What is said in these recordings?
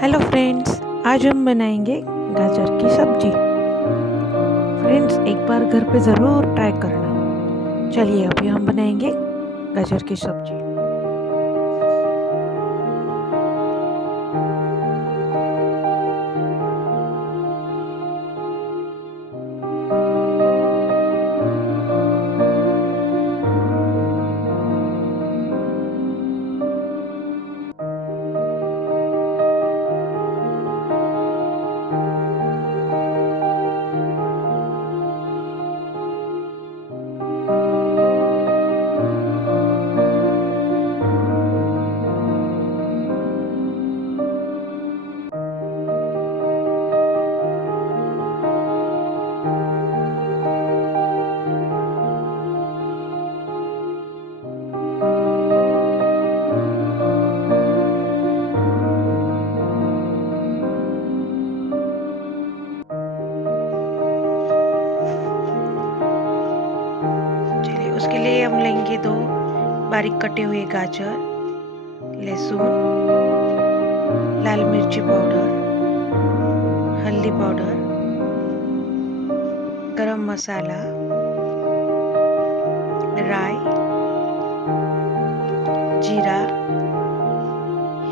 Hello friends, आज हम बनाएंगे गाजर की सब्जी। फ्रेंड्स, एक बार घर पे ज़रूर ट्राई करना। चलिए अभी हम बनाएंगे गाजर की सब्जी। उसके लिए हम लेंगे 2 बारीक कटे हुए गाजर, लहसुन, लाल मिर्ची पाउडर, हल्दी पाउडर, गरम मसाला, राई, जीरा,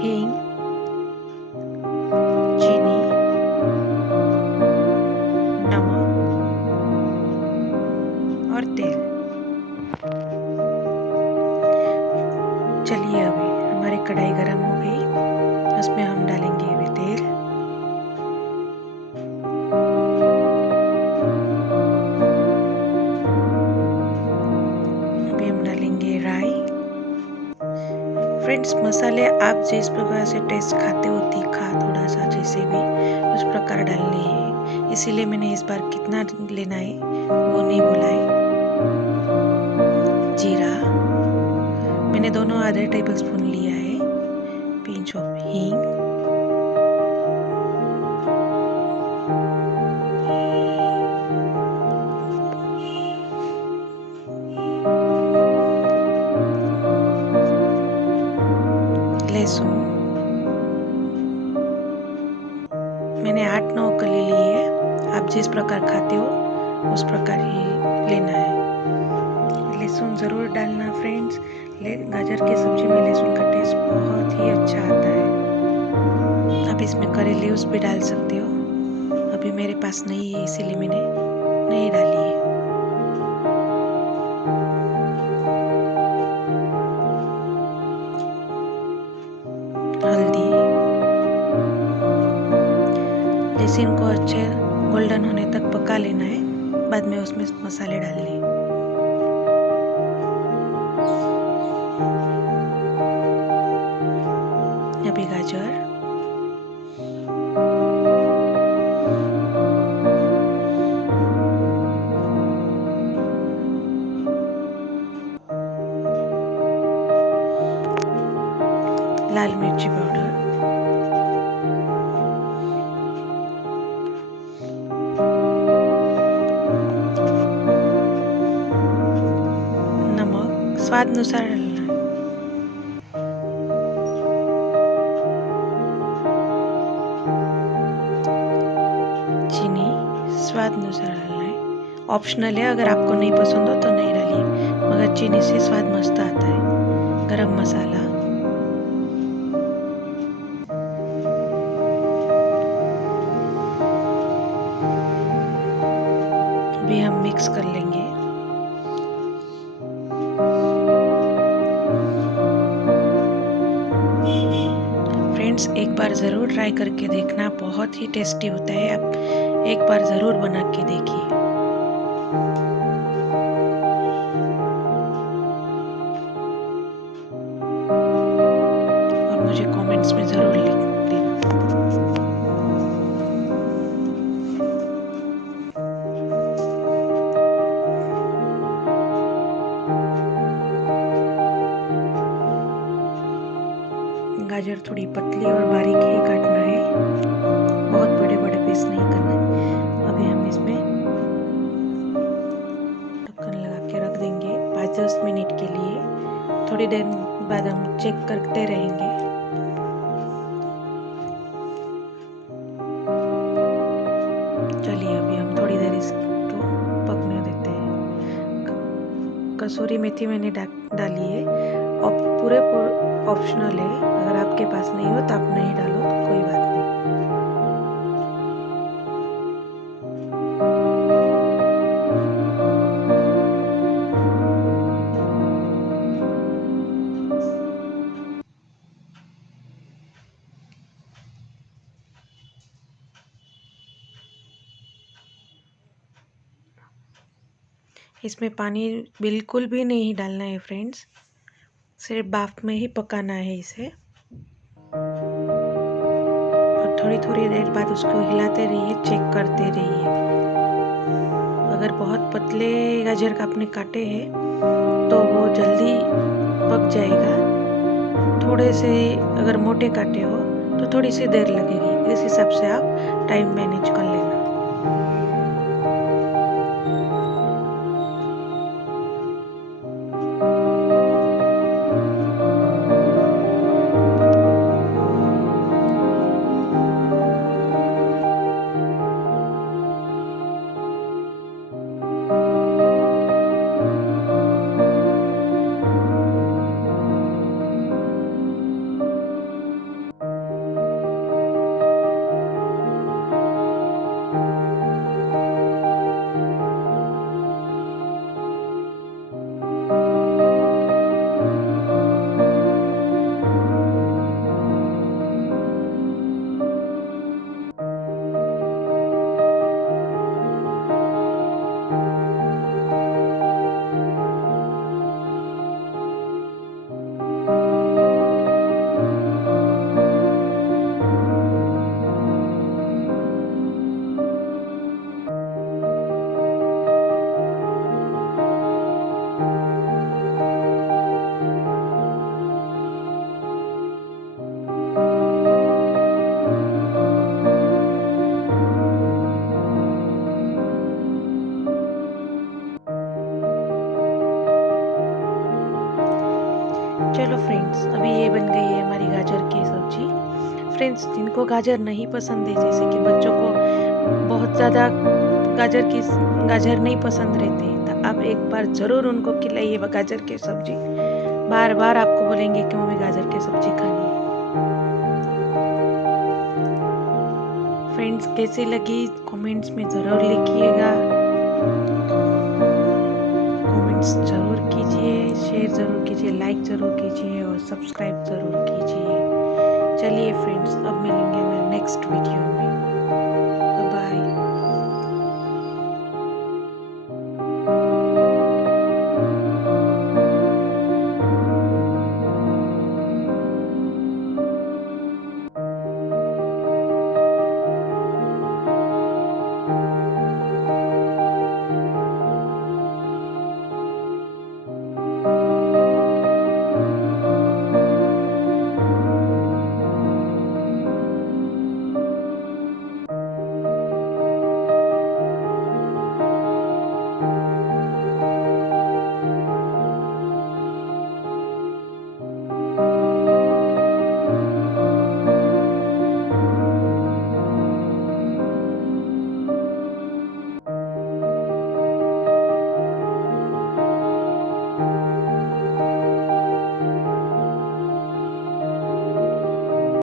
हींग, चीनी, नमक और तेल। चलिए अभी हमारी कढ़ाई गरम हो गई, उसमें हम डालेंगे अभी तेल। अभी हम डालेंगे राई। फ्रेंड्स, मसाले आप जिस प्रकार से टेस्ट खाते हो, तीखा थोड़ा सा जैसे भी, उस प्रकार डालने हैं। इसीलिए मैंने इस बार कितना लेना है वो नहीं बोला है। जीरा मैंने दोनों आधे टेबल स्पून लिया है। पिंच ऑफ हींग, लहसुन मैंने 8-9 कली ली है। आप जिस प्रकार खाते हो उस प्रकार ही लेना है। लहसुन ज़रूर डालना फ्रेंड्स। गाजर की सब्जी में लहसुन का टेस्ट बहुत ही अच्छा आता है। आप इसमें करी लीव्स भी डाल सकते हो। अभी मेरे पास नहीं है, इसीलिए मैंने नहीं डाली है। हल्दी, लहसुन को अच्छे गोल्डन होने तक पका लेना है, बाद में उसमें मसाले डालने हैं। अभी गाजर, लाल मिर्ची पाउडर, नमक स्वाद अनुसार डालना है। चीनी स्वाद अनुसार डालना है। ऑप्शनल है, अगर आपको नहीं पसंद हो तो नहीं डालिए, मगर चीनी से स्वाद मस्त आता है। गरम मसाला, भी हम मिक्स कर लेंगे। फ्रेंड्स, एक बार ज़रूर ट्राई करके देखना, बहुत ही टेस्टी होता है। आप एक बार ज़रूर बना के देखिए। और मुझे कमेंट्स में ज़रूर लिख देना। गाजर थोड़ी पतली और बारीक ही काटना है, बहुत बड़े बड़े पीस नहीं करना है। अभी हम इसमें ढक्कन लगा के रख देंगे 5-10 मिनट के लिए। थोड़ी देर बाद हम चेक करते रहेंगे। कसूरी मेथी मैंने डाली है। और पूरे ऑप्शनल है, अगर आपके पास नहीं हो तो आप नहीं डालो तो कोई बात नहीं। इसमें पानी बिल्कुल भी नहीं डालना है फ्रेंड्स, सिर्फ भाप में ही पकाना है इसे। और थोड़ी थोड़ी देर बाद उसको हिलाते रहिए, चेक करते रहिए। अगर बहुत पतले गाजर का आपने काटे हैं तो वो जल्दी पक जाएगा। थोड़े से अगर मोटे काटे हो तो थोड़ी सी देर लगेगी। इस हिसाब से आप टाइम मैनेज कर लेना। चलो फ्रेंड्स, अभी ये बन गई है हमारी गाजर की सब्जी। फ्रेंड्स, जिनको गाजर नहीं पसंद है, जैसे कि बच्चों को बहुत ज़्यादा गाजर नहीं पसंद रहते, तो आप एक बार ज़रूर उनको खिलाइए गाजर की सब्जी। बार बार आपको बोलेंगे कि मम्मी गाजर की सब्जी खानी है। फ्रेंड्स, कैसी लगी कमेंट्स में ज़रूर लिखिएगा। कमेंट्स ज़रूर कीजिए, शेयर ज़रूर कीजिए, लाइक ज़रूर कीजिए और सब्सक्राइब ज़रूर कीजिए। चलिए फ्रेंड्स, अब मिलेंगे मैं नेक्स्ट वीडियो में। Bye bye.